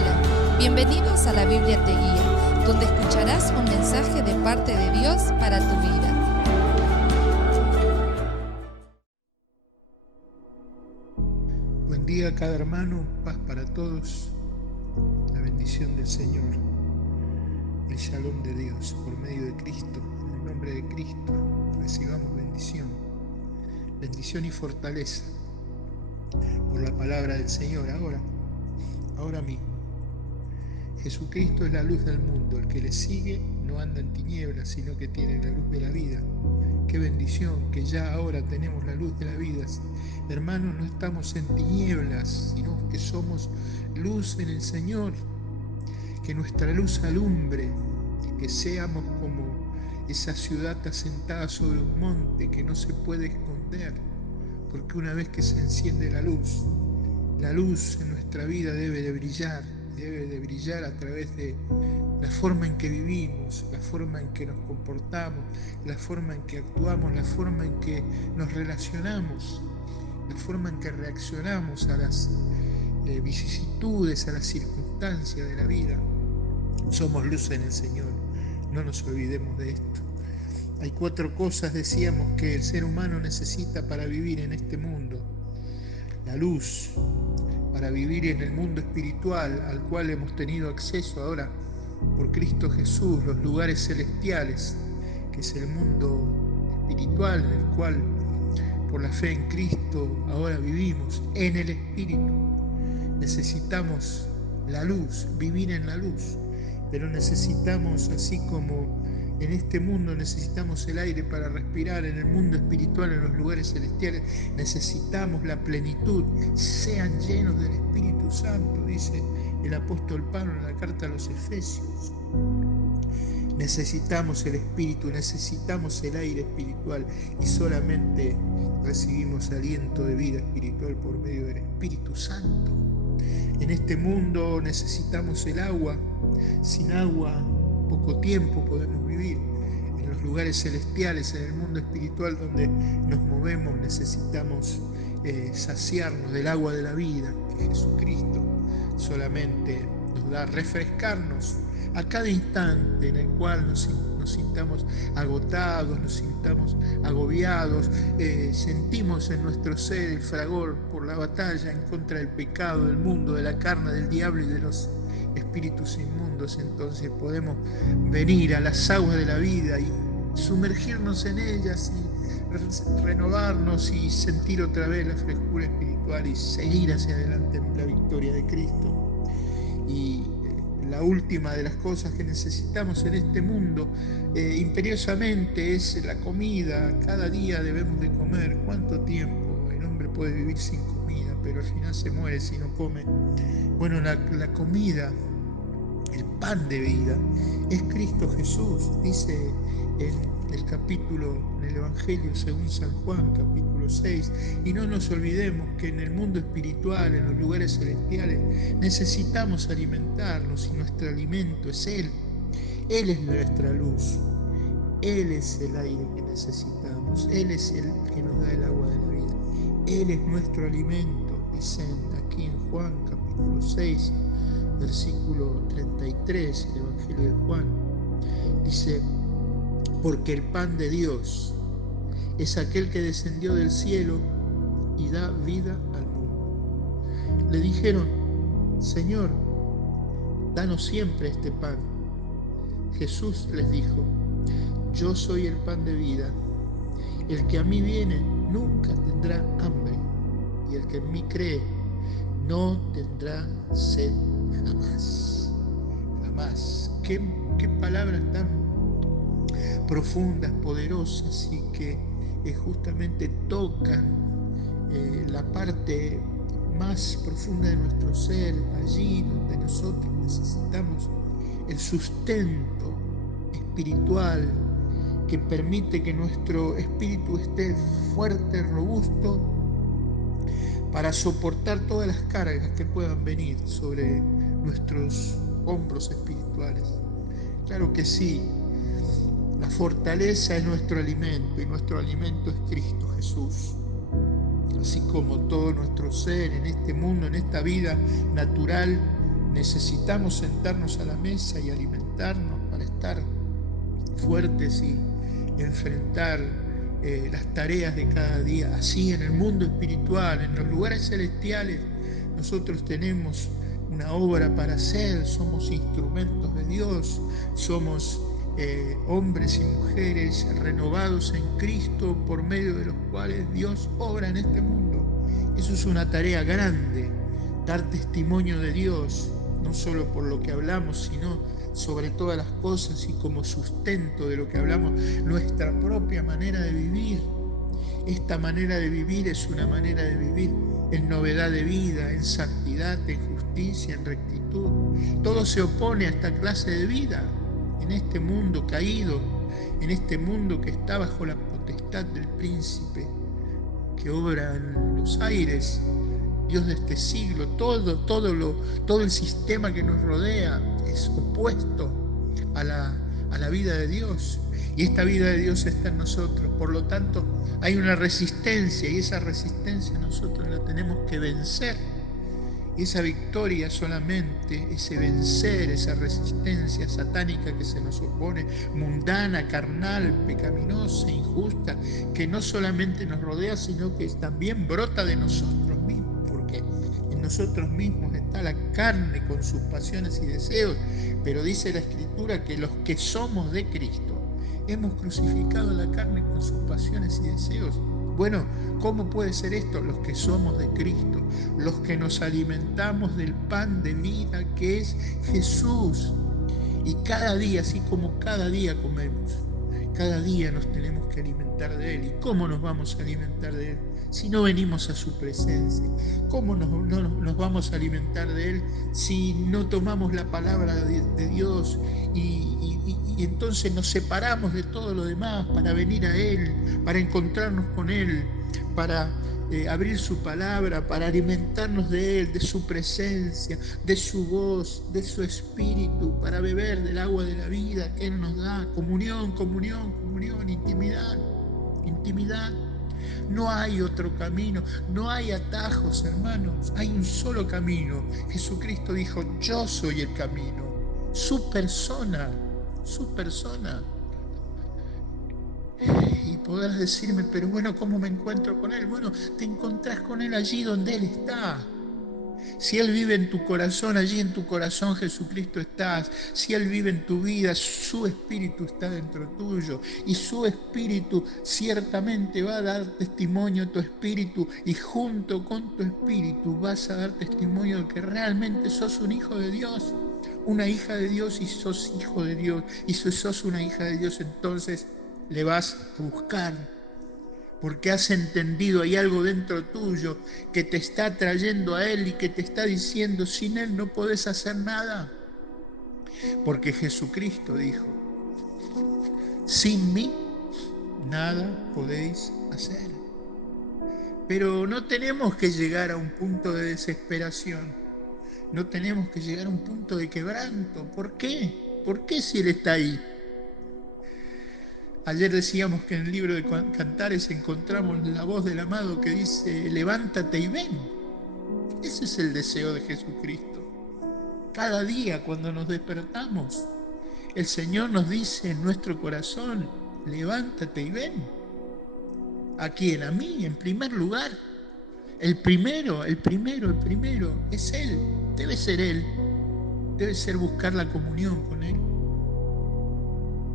Hola, bienvenidos a La Biblia Te Guía, donde escucharás un mensaje de parte de Dios para tu vida. Buen día a cada hermano, paz para todos, la bendición del Señor, el shalom de Dios por medio de Cristo, en el nombre de Cristo, recibamos bendición y fortaleza por la palabra del Señor ahora mismo. Jesucristo es la luz del mundo, el que le sigue no anda en tinieblas, sino que tiene la luz de la vida. Qué bendición que ya ahora tenemos la luz de la vida. Hermanos, no estamos en tinieblas, sino que somos luz en el Señor. Que nuestra luz alumbre, que seamos como esa ciudad asentada sobre un monte que no se puede esconder, porque una vez que se enciende la luz en nuestra vida debe de brillar a través de la forma en que vivimos, la forma en que nos comportamos, la forma en que actuamos, la forma en que nos relacionamos, la forma en que reaccionamos a las vicisitudes, a las circunstancias de la vida. Somos luz en el Señor, no nos olvidemos de esto. Hay 4 cosas, decíamos, que el ser humano necesita para vivir en este mundo. La luz, para vivir en el mundo espiritual al cual hemos tenido acceso ahora por Cristo Jesús, los lugares celestiales, que es el mundo espiritual en el cual por la fe en Cristo ahora vivimos en el Espíritu. Necesitamos la luz, vivir en la luz, pero necesitamos, así como en este mundo necesitamos el aire para respirar, en el mundo espiritual, en los lugares celestiales, necesitamos la plenitud. Sean llenos del Espíritu Santo, dice el apóstol Pablo en la carta a los Efesios. Necesitamos el Espíritu, necesitamos el aire espiritual y solamente recibimos aliento de vida espiritual por medio del Espíritu Santo. En este mundo necesitamos el agua. Sin agua, poco tiempo podemos vivir. En los lugares celestiales, en el mundo espiritual donde nos movemos, necesitamos saciarnos del agua de la vida que Jesucristo solamente nos da, refrescarnos a cada instante en el cual nos sintamos agotados, nos sintamos agobiados, sentimos en nuestro ser el fragor por la batalla en contra del pecado, del mundo, de la carne, del diablo y de los espíritus inmundos. Entonces podemos venir a las aguas de la vida y sumergirnos en ellas y renovarnos y sentir otra vez la frescura espiritual y seguir hacia adelante en la victoria de Cristo. Y la última de las cosas que necesitamos en este mundo imperiosamente es la comida. Cada día debemos de comer. ¿Cuánto tiempo el hombre puede vivir sin comida? Pero al final se muere si no come. Bueno, la comida, el pan de vida, es Cristo Jesús. Dice en el capítulo, en el Evangelio según San Juan, capítulo 6, y no nos olvidemos que en el mundo espiritual, en los lugares celestiales, necesitamos alimentarnos y nuestro alimento es Él. Él es nuestra luz, Él es el aire que necesitamos, Él es el que nos da el agua de la vida, Él es nuestro alimento. Dicen aquí en Juan, capítulo 6, versículo 33, el Evangelio de Juan, dice: porque el pan de Dios es aquel que descendió del cielo y da vida al mundo. Le dijeron: Señor, danos siempre este pan. Jesús les dijo: yo soy el pan de vida. El que a mí viene nunca tendrá hambre, y el que en mí cree no tendrá sed jamás. Jamás. Qué palabras tan profundas, poderosas y que justamente tocan la parte más profunda de nuestro ser, allí donde nosotros necesitamos el sustento espiritual que permite que nuestro espíritu esté fuerte, robusto, para soportar todas las cargas que puedan venir sobre nuestros hombros espirituales. Claro que sí, la fortaleza es nuestro alimento y nuestro alimento es Cristo Jesús. Así como todo nuestro ser en este mundo, en esta vida natural, Necesitamos sentarnos a la mesa y alimentarnos para estar fuertes y enfrentar las tareas de cada día. Así en el mundo espiritual, en los lugares celestiales, nosotros tenemos una obra para hacer, somos instrumentos de Dios, somos hombres y mujeres renovados en Cristo por medio de los cuales Dios obra en este mundo. Eso es una tarea grande, dar testimonio de Dios, no solo por lo que hablamos, sino sobre todas las cosas y como sustento de lo que hablamos, nuestra propia manera de vivir. Esta manera de vivir es una manera de vivir en novedad de vida, en santidad, en justicia, en rectitud. Todo se opone a esta clase de vida en este mundo caído, en este mundo que está bajo la potestad del príncipe que obra en los aires, Dios de este siglo. Todo el sistema que nos rodea es opuesto a la vida de Dios, y esta vida de Dios está en nosotros. Por lo tanto, hay una resistencia, y esa resistencia nosotros la tenemos que vencer. Y esa victoria solamente, ese vencer, esa resistencia satánica que se nos opone, mundana, carnal, pecaminosa, injusta, que no solamente nos rodea, sino que también brota de nosotros mismos, porque en nosotros mismos está la carne con sus pasiones y deseos. Pero dice la Escritura que los que somos de Cristo hemos crucificado la carne con sus pasiones y deseos. Bueno, ¿cómo puede ser esto? Los que somos de Cristo, los que nos alimentamos del pan de vida que es Jesús. Y cada día, así como cada día comemos, cada día nos tenemos que alimentar de Él. ¿Y cómo nos vamos a alimentar de Él si no venimos a su presencia? ¿Cómo nos vamos a alimentar de Él si no tomamos la palabra de Dios y entonces nos separamos de todo lo demás para venir a Él, para encontrarnos con Él, para abrir su palabra, para alimentarnos de Él, de su presencia, de su voz, de su espíritu, para beber del agua de la vida que Él nos da? Comunión, intimidad. No hay otro camino, no hay atajos, hermanos, hay un solo camino. Jesucristo dijo: yo soy el camino, su persona. Y podrás decirme: pero bueno, ¿cómo me encuentro con Él? Bueno, te encontrás con Él allí donde Él está. Si Él vive en tu corazón, allí en tu corazón Jesucristo está. Si Él vive en tu vida, su Espíritu está dentro tuyo. Y su Espíritu ciertamente va a dar testimonio a tu espíritu. Y junto con tu espíritu vas a dar testimonio de que realmente sos un hijo de Dios, una hija de Dios, y sos hijo de Dios. Y si sos una hija de Dios, entonces le vas a buscar. Porque has entendido, hay algo dentro tuyo que te está atrayendo a Él y que te está diciendo: sin Él no podés hacer nada. Porque Jesucristo dijo: sin mí nada podéis hacer. Pero no tenemos que llegar a un punto de desesperación. No tenemos que llegar a un punto de quebranto. ¿Por qué? ¿Por qué si Él está ahí? Ayer decíamos que en el libro de Cantares encontramos la voz del amado que dice: levántate y ven. Ese es el deseo de Jesucristo. Cada día cuando nos despertamos, el Señor nos dice en nuestro corazón: levántate y ven. ¿A quién? A mí, en primer lugar. El primero es Él. Debe ser Él. Debe ser buscar la comunión con Él.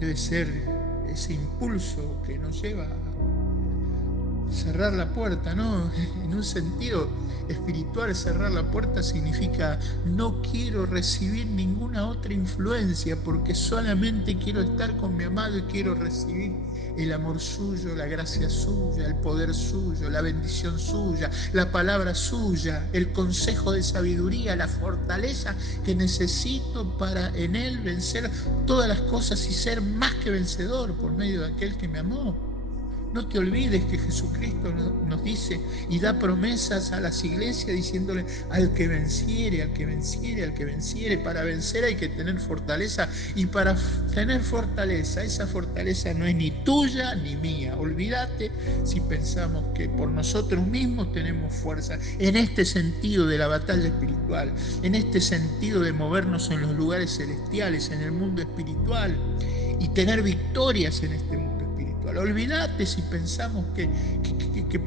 Debe ser ese impulso que nos lleva a cerrar la puerta, ¿no? En un sentido espiritual, cerrar la puerta significa: no quiero recibir ninguna otra influencia, porque solamente quiero estar con mi amado y quiero recibir el amor suyo, la gracia suya, el poder suyo, la bendición suya, la palabra suya, el consejo de sabiduría, la fortaleza que necesito para en Él vencer todas las cosas y ser más que vencedor por medio de aquel que me amó. No te olvides que Jesucristo nos dice y da promesas a las iglesias diciéndole al que venciere, al que venciere, al que venciere. Para vencer hay que tener fortaleza, y para tener fortaleza, esa fortaleza no es ni tuya ni mía. Olvídate si pensamos que por nosotros mismos tenemos fuerza en este sentido de la batalla espiritual, en este sentido de movernos en los lugares celestiales, en el mundo espiritual, y tener victorias en este mundo espiritual. Olvídate si pensamos que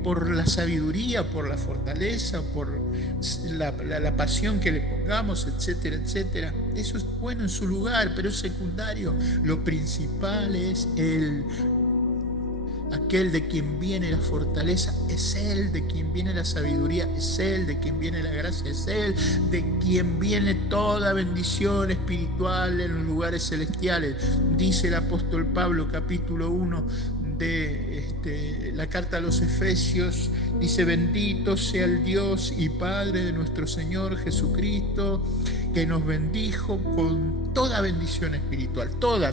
por la sabiduría, por la fortaleza, por la pasión que le pongamos, etcétera, etcétera. Eso es bueno en su lugar, pero es secundario. Lo principal es aquel de quien viene la fortaleza, es Él, de quien viene la sabiduría, es Él, de quien viene la gracia, es Él, de quien viene toda bendición espiritual en los lugares celestiales. Dice el apóstol Pablo, capítulo 1 de la carta a los Efesios, dice: bendito sea el Dios y Padre de nuestro Señor Jesucristo, que nos bendijo con toda bendición espiritual, toda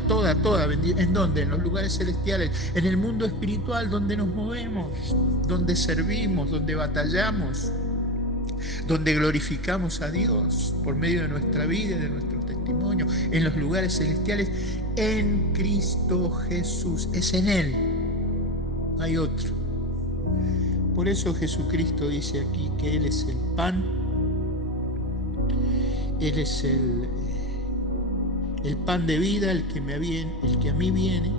bendición. ¿En dónde? En los lugares celestiales, en el mundo espiritual donde nos movemos, donde servimos, donde batallamos, donde glorificamos a Dios por medio de nuestra vida y de nuestro testimonio, en los lugares celestiales, en Cristo Jesús. Es en Él, no hay otro. Por eso Jesucristo dice aquí que Él es el pan, Él es el pan de vida. El que a mí viene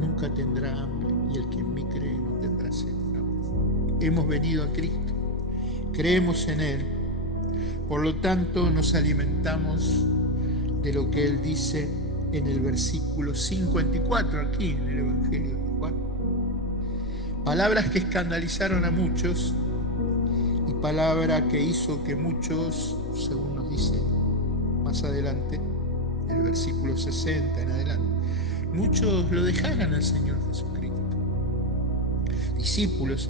nunca tendrá hambre, y el que en mí cree no tendrá sed. Hemos venido a Cristo, creemos en Él, por lo tanto nos alimentamos de lo que Él dice en el versículo 54, aquí en el Evangelio de Juan. Palabras que escandalizaron a muchos, y palabra que hizo que muchos, según nos dice más adelante, en el versículo 60 en adelante, muchos lo dejaran al Señor Jesucristo. Discípulos,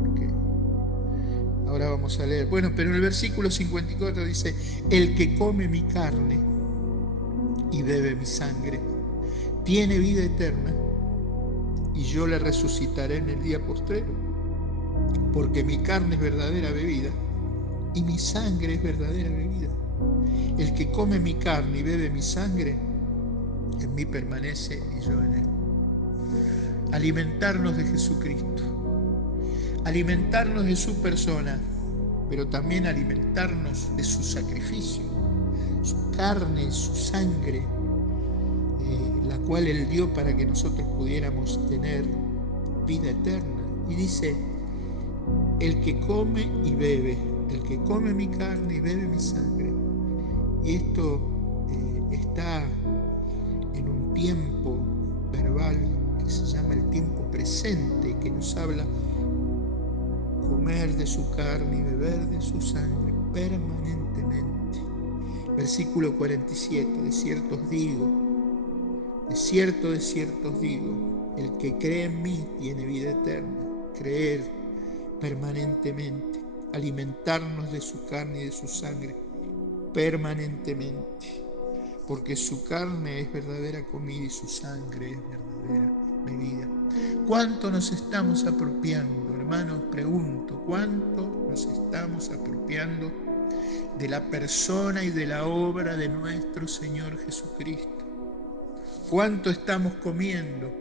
porque ahora vamos a leer. Bueno, pero en el versículo 54 dice: el que come mi carne y bebe mi sangre tiene vida eterna, y yo le resucitaré en el día postrero, porque mi carne es verdadera bebida y mi sangre es verdadera bebida. El que come mi carne y bebe mi sangre, en mí permanece y yo en él. Alimentarnos de Jesucristo, alimentarnos de su persona, pero también alimentarnos de su sacrificio, su carne, su sangre, la cual Él dio para que nosotros pudiéramos tener vida eterna. Y dice: el que come y bebe, el que come mi carne y bebe mi sangre. Y esto está en un tiempo verbal que se llama el tiempo presente, que nos habla comer de su carne y beber de su sangre permanentemente. Versículo 47: de cierto os digo, de cierto os digo, el que cree en mí tiene vida eterna. Creer permanentemente, alimentarnos de su carne y de su sangre permanentemente, porque su carne es verdadera comida y su sangre es verdadera bebida. ¿Cuánto nos estamos apropiando, hermanos? Pregunto, ¿cuánto nos estamos apropiando de la persona y de la obra de nuestro Señor Jesucristo? ¿Cuánto estamos comiendo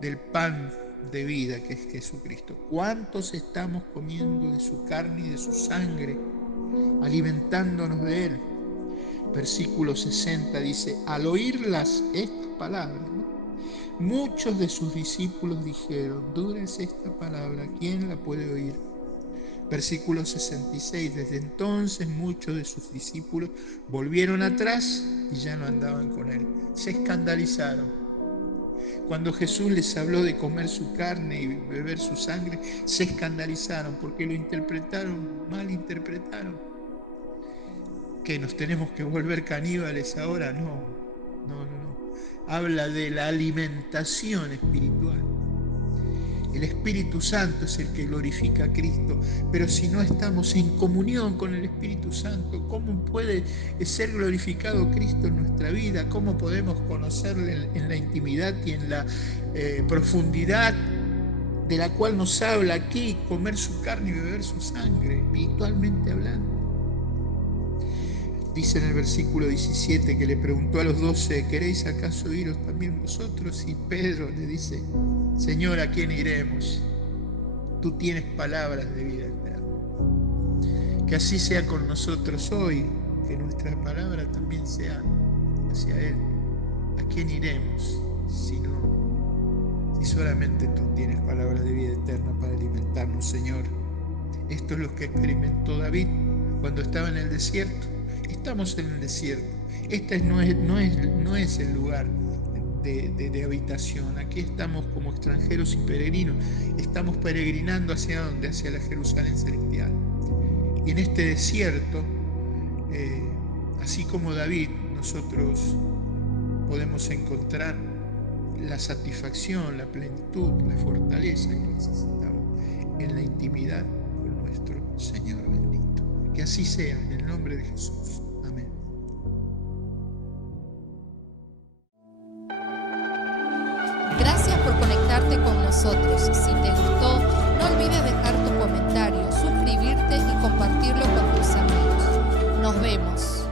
del pan de vida que es Jesucristo? ¿Cuántos estamos comiendo de su carne y de su sangre, alimentándonos de Él? Versículo 60 dice: al oírlas estas palabras, muchos de sus discípulos dijeron: dura es esta palabra, ¿quién la puede oír? Versículo 66: desde entonces muchos de sus discípulos volvieron atrás y ya no andaban con Él. Se escandalizaron. Cuando Jesús les habló de comer su carne y beber su sangre, se escandalizaron porque lo malinterpretaron. ¿Que nos tenemos que volver caníbales ahora? No. Habla de la alimentación espiritual. El Espíritu Santo es el que glorifica a Cristo, pero si no estamos en comunión con el Espíritu Santo, ¿cómo puede ser glorificado Cristo en nuestra vida? ¿Cómo podemos conocerle en la intimidad y en la profundidad de la cual nos habla aquí, comer su carne y beber su sangre, espiritualmente hablando. Dice en el versículo 17 que le preguntó a los 12, ¿queréis acaso iros también vosotros? Y Pedro le dice, Señor, ¿a quién iremos? Tú tienes palabras de vida eterna. Que así sea con nosotros hoy, que nuestra palabra también sea hacia Él. ¿A quién iremos si solamente tú tienes palabras de vida eterna para alimentarnos, Señor? Esto es lo que experimentó David cuando estaba en el desierto. Estamos en el desierto. Este no es el lugar de habitación. Aquí estamos como extranjeros y peregrinos. Estamos peregrinando ¿hacia dónde? Hacia la Jerusalén celestial. Y en este desierto, así como David, nosotros podemos encontrar la satisfacción, la plenitud, la fortaleza que necesitamos en la intimidad con nuestro Señor bendito. Que así sea, en el nombre de Jesús. Amén. Gracias por conectarte con nosotros. Si te gustó, no olvides dejar tu comentario, suscribirte y compartirlo con tus amigos. Nos vemos.